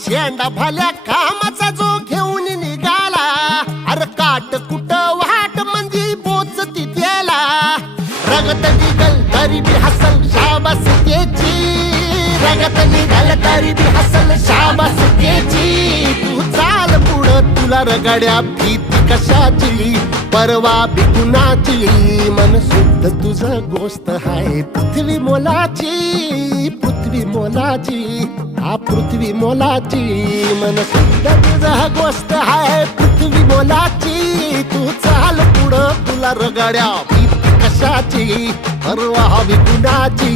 झेंडा भल्या कामाचा जो घेऊन निघाला, अरे काट कुट वाट म्हणजे बोचती त्याला. रगत निघल तरी बी हसल शाबास त्याची, रगत निघल तरी बी हसल शाबास त्याची. तू चाल पुढं तुला रगड्या भीती कशाची, परवा बी कुणाची. मन शुद्ध तुझं गोष्ट हाय पृथ्वी मोलाची, पृथ्वी मोलाची, हा पृथ्वी मोलाची. मन शुद्ध तुझं गोष्ट हाय पृथ्वी मोलाची. तू चाल पुढं तुला रगड्या भीती कशाची, परवा बी कुणाची.